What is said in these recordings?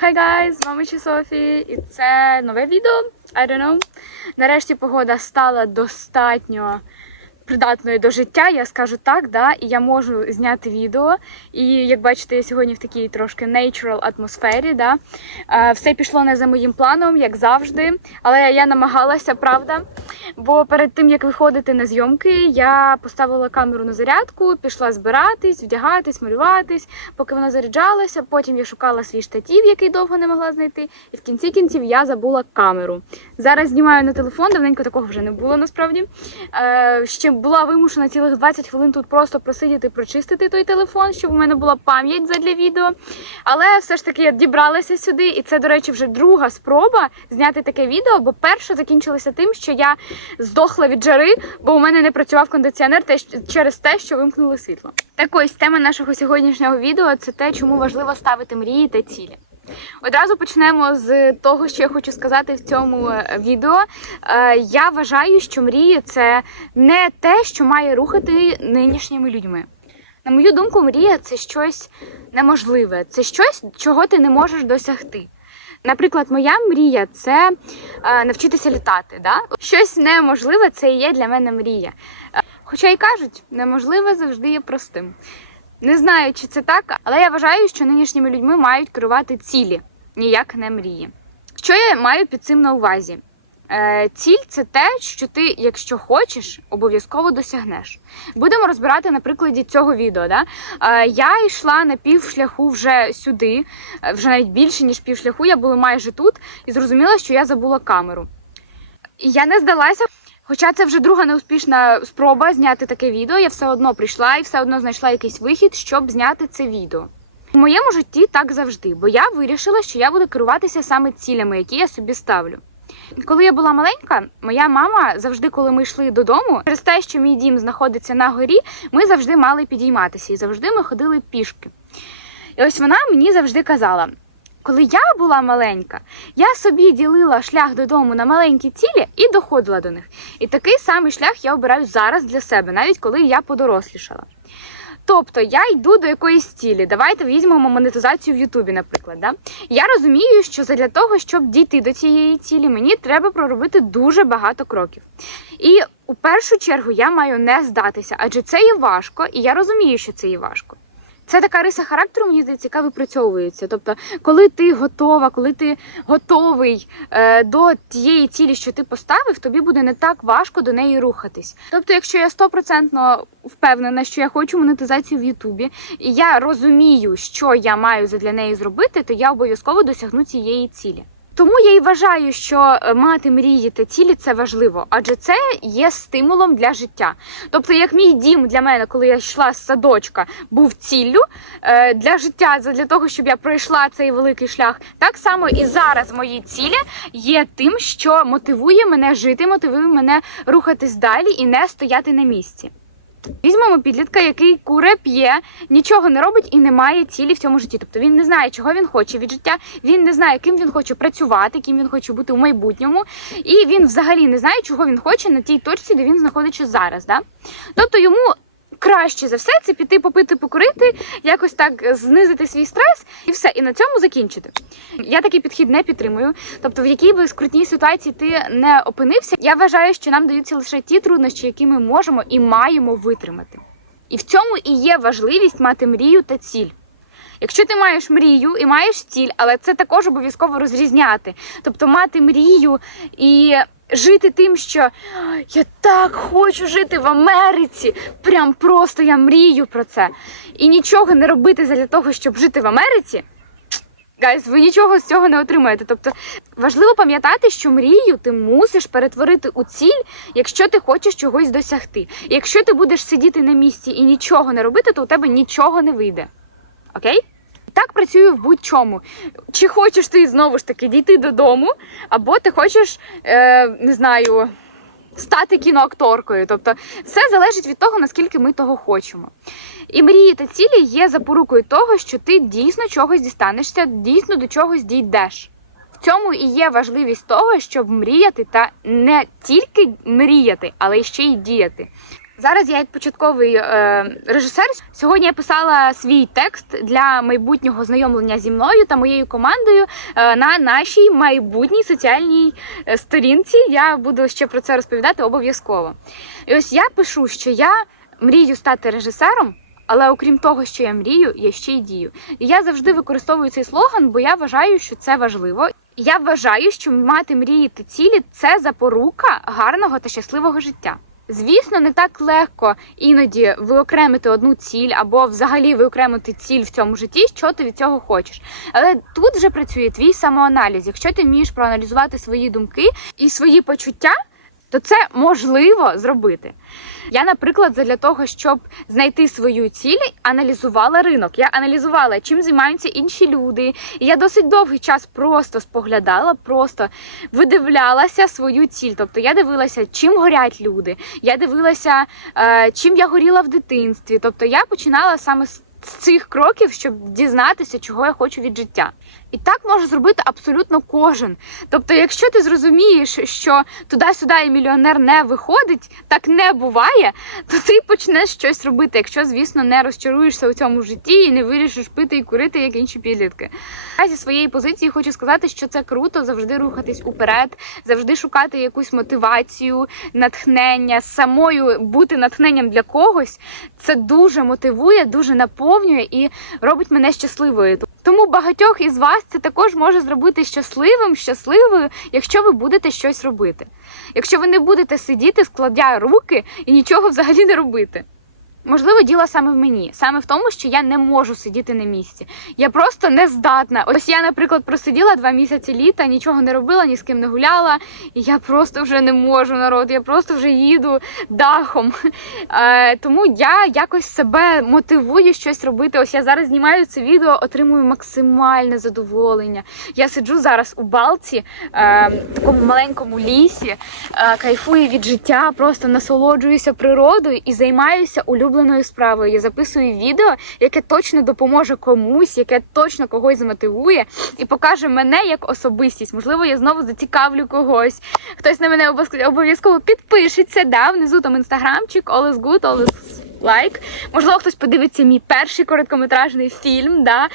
Hi guys! З вами ще Софі, і це нове відео. I don't know. Нарешті погода стала достатньо придатною до життя, я скажу так, да, і я можу зняти відео. І як бачите, я сьогодні в такій трошки natural атмосфері. Да. Все пішло не за моїм планом, як завжди. Але я намагалася, правда. Бо перед тим як виходити на зйомки, я поставила камеру на зарядку, пішла збиратись, вдягатись, малюватись, поки вона заряджалася. Потім я шукала свій штатів, який довго не могла знайти. І в кінці кінців я забула камеру. Зараз знімаю на телефон, давненько такого вже не було насправді. Е, ще була вимушена цілих 20 хвилин тут просто просидіти, прочистити той телефон, щоб у мене була пам'ять задля відео. Але все ж таки я дібралася сюди, і це, до речі, вже друга спроба зняти таке відео, бо перша закінчилася тим, що я здохла від жари, бо у мене не працював кондиціонер через те, що вимкнули світло. Так ось тема нашого сьогоднішнього відео це те, чому важливо ставити мрії та цілі. Одразу почнемо з того, що я хочу сказати в цьому е, відео. Е, Я вважаю, що мрії це не те, що має рухати нинішніми людьми. На мою думку, мрія це щось неможливе, це щось, чого ти не можеш досягти. Наприклад, моя мрія це е, навчитися літати. Да? Щось неможливе це і є для мене мрія. Хоча й кажуть, неможливе завжди є простим. Не знаю, чи це так, але я вважаю, що нинішніми людьми мають керувати цілі, ніяк не мрії. Що я маю під цим на увазі? Е, ціль це те, що ти, якщо хочеш, обов'язково досягнеш. Будемо розбирати на прикладі цього відео. Да? Е, я йшла на півшляху вже сюди, е, вже навіть більше ніж півшляху. Я була майже тут і зрозуміла, що я забула камеру. Я не здалася. Хоча це вже друга неуспішна спроба зняти таке відео, я все одно прийшла і все одно знайшла якийсь вихід, щоб зняти це відео. У моєму житті так завжди, бо я вирішила, що я буду керуватися саме цілями, які я собі ставлю. Коли я була маленька, моя мама завжди, коли ми йшли додому, через те, що мій дім знаходиться на горі, ми завжди мали підійматися і завжди ми ходили пішки. І ось вона мені завжди казала: коли я була маленька, я собі ділила шлях додому на маленькі цілі і доходила до них. І такий самий шлях я обираю зараз для себе, навіть коли я подорослішала. Тобто я йду до якоїсь цілі. Давайте візьмемо монетизацію в Ютубі, наприклад. Да? Я розумію, що для того, щоб дійти до цієї цілі, мені треба проробити дуже багато кроків. І у першу чергу я маю не здатися, адже це є важко, і я розумію, що це є важко. Це така риса характеру, мені здається, яка випрацьовується. Тобто, коли ти готова, коли ти готовий е, до тієї цілі, що ти поставив, тобі буде не так важко до неї рухатись. Тобто, якщо я стопроцентно впевнена, що я хочу монетизацію в Ютубі, і я розумію, що я маю для неї зробити, то я обов'язково досягну цієї цілі. Тому я і вважаю, що е, мати мрії та цілі це важливо, адже це є стимулом для життя. Тобто, як мій дім для мене, коли я йшла з садочка, був ціллю е, для життя, для того, щоб я пройшла цей великий шлях, так само і зараз мої цілі є тим, що мотивує мене жити, мотивує мене рухатись далі і не стояти на місці. Візьмемо підлітка, який куре, п'є, нічого не робить і не має цілі в цьому житті. Тобто він не знає, чого він хоче від життя, він не знає, ким він хоче працювати, ким він хоче бути у майбутньому, і він взагалі не знає, чого він хоче на тій точці, де він знаходиться зараз. Да? Тобто йому. Краще за все це піти попити, покурити, якось так знизити свій стрес і все, і на цьому закінчити. Я такий підхід не підтримую. Тобто, в якій би скрутній ситуації ти не опинився, я вважаю, що нам даються лише ті труднощі, які ми можемо і маємо витримати. І в цьому і є важливість мати мрію та ціль. Якщо ти маєш мрію і маєш ціль, але це також обов'язково розрізняти. Тобто мати мрію і жити тим, що я так хочу жити в Америці. Прям просто я мрію про це. І нічого не робити для того, щоб жити в Америці. Гайс, ви нічого з цього не отримаєте. Тобто важливо пам'ятати, що мрію ти мусиш перетворити у ціль, якщо ти хочеш чогось досягти. І якщо ти будеш сидіти на місці і нічого не робити, то у тебе нічого не вийде. Окей? Так працюю в будь-чому. Чи хочеш ти знову ж таки дійти додому, або ти хочеш, е, не знаю, стати кіноакторкою. Тобто все залежить від того, наскільки ми того хочемо. І мрії та цілі є запорукою того, що ти дійсно чогось дістанешся, дійсно до чогось дійдеш. В цьому і є важливість того, щоб мріяти та не тільки мріяти, але й ще й діяти. Зараз я як початковий е, режисер. Сьогодні я писала свій текст для майбутнього знайомлення зі мною та моєю командою е, на нашій майбутній соціальній е, сторінці. Я буду ще про це розповідати обов'язково. І ось я пишу, що я мрію стати режисером. Але окрім того, що я мрію, я ще й дію. І я завжди використовую цей слоган, бо я вважаю, що це важливо. Я вважаю, що мати мрії та цілі це запорука гарного та щасливого життя. Звісно, не так легко іноді виокремити одну ціль або взагалі виокремити ціль в цьому житті, що ти від цього хочеш. Але тут вже працює твій самоаналіз. Якщо ти вмієш проаналізувати свої думки і свої почуття, то це можливо зробити. Я, наприклад, для того, щоб знайти свою ціль, аналізувала ринок. Я аналізувала, чим займаються інші люди. І я досить довгий час просто споглядала, просто видивлялася свою ціль. Тобто я дивилася, чим горять люди. Я дивилася, е, чим я горіла в дитинстві. Тобто я починала саме з з цих кроків, щоб дізнатися, чого я хочу від життя. І так може зробити абсолютно кожен. Тобто, якщо ти зрозумієш, що туди-сюди і мільйонер не виходить, так не буває, то ти почнеш щось робити, якщо, звісно, не розчаруєшся у цьому житті і не вирішиш пити і курити, як інші підлітки. Я зі своєї позиції хочу сказати, що це круто завжди рухатись уперед, завжди шукати якусь мотивацію, натхнення, самою бути натхненням для когось. Це дуже мотивує, дуже наповнює і робить мене щасливою. Тому багатьох із вас це також може зробити щасливим, щасливою, якщо ви будете щось робити. Якщо ви не будете сидіти, складя руки і нічого взагалі не робити. Можливо, діло саме в мені, саме в тому, що я не можу сидіти на місці. Я просто не здатна. Ось я, наприклад, просиділа два місяці літа, нічого не робила, ні з ким не гуляла, і я просто вже не можу народ. Я просто вже їду дахом. Е, тому я якось себе мотивую щось робити. Ось я зараз знімаю це відео, отримую максимальне задоволення. Я сиджу зараз у балці, е, в такому маленькому лісі, е, кайфую від життя, просто насолоджуюся природою і займаюся улюбленою справою. Я записую відео, яке точно допоможе комусь, яке точно когось замотивує і покаже мене як особистість. Можливо, я знову зацікавлю когось. Хтось на мене обов'язково- підпишеться. Да, внизу там інстаграмчик, all is good, all is лайк. Можливо, хтось подивиться мій перший короткометражний фільм. Да?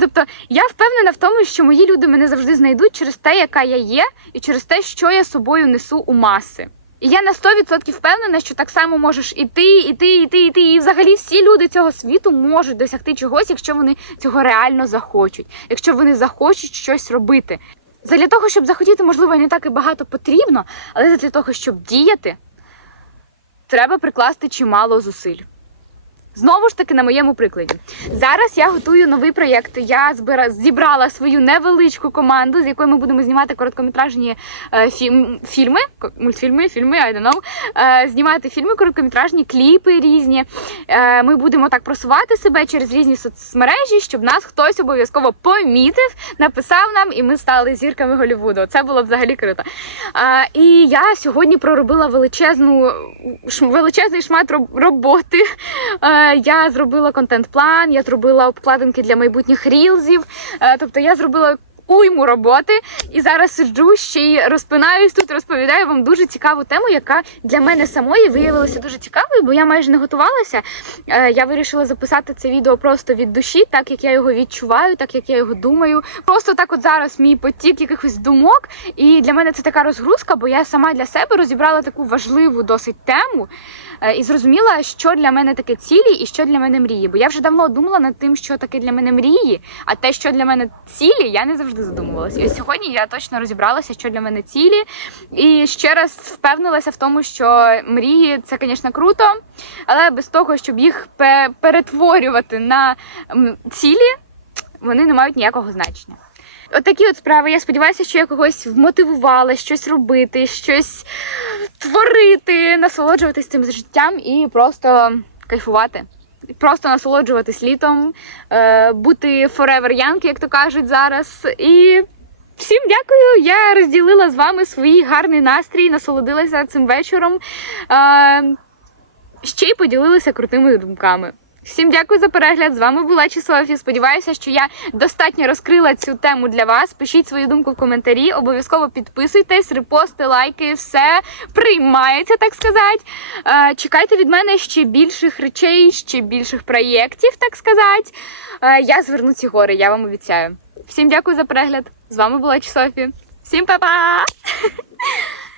Тобто я впевнена в тому, що мої люди мене завжди знайдуть через те, яка я є, і через те, що я собою несу у маси. І я на 100% впевнена, що так само можеш і ти, і ти, і ти, і ти. І взагалі всі люди цього світу можуть досягти чогось, якщо вони цього реально захочуть, якщо вони захочуть щось робити. Задля того, щоб захотіти, можливо, не так і багато потрібно, але для того, щоб діяти, треба прикласти чимало зусиль. Знову ж таки, на моєму прикладі. Зараз я готую новий проєкт. Я збира... зібрала свою невеличку команду, з якою ми будемо знімати короткометражні е, фільм... фільми, мультфільми, фільми, I don't know, е, знімати фільми, короткометражні, кліпи різні. Е, ми будемо так просувати себе через різні соцмережі, щоб нас хтось обов'язково помітив, написав нам, і ми стали зірками Голлівуду. Це було взагалі круто. Е, і я сьогодні проробила величезну величезний шмат роб- роботи. Е, Я зробила контент-план, я зробила обкладинки для майбутніх рілзів. Е, Тобто я зробила уйму роботи і зараз сиджу ще й розпинаюсь тут, розповідаю вам дуже цікаву тему, яка для мене самої виявилася дуже цікавою, бо я майже не готувалася. Е, Я вирішила записати це відео просто від душі, так як я його відчуваю, так як я його думаю. Просто так, от зараз мій потік якихось думок. І для мене це така розгрузка, бо я сама для себе розібрала таку важливу досить тему е, і зрозуміла, що для мене таке цілі і що для мене мрії. Бо я вже давно думала над тим, що таке для мене мрії, а те, що для мене цілі, я не завжди задумувалася. І сьогодні я точно розібралася, що для мене цілі, і ще раз впевнилася в тому, що мрії це, звісно, круто, але без того, щоб їх перетворювати на цілі, вони не мають ніякого значення. Отакі от справи. Я сподіваюся, що я когось вмотивувала щось робити, щось творити, насолоджуватись цим життям і просто кайфувати. Просто насолоджуватись літом, е, бути forever young, як то кажуть зараз. І всім дякую. Я розділила з вами свій гарний настрій, насолодилася цим вечором. Е, ще й поділилася крутими думками. Всім дякую за перегляд. З вами була Чи Софі. Сподіваюся, що я достатньо розкрила цю тему для вас. Пишіть свою думку в коментарі. Обов'язково підписуйтесь, репости, лайки, все приймається, так сказати. Е, Чекайте від мене ще більших речей, ще більших проєктів, так сказати. Е, Я зверну ці гори, я вам обіцяю. Всім дякую за перегляд. З вами була Чесофі. Всім па-па!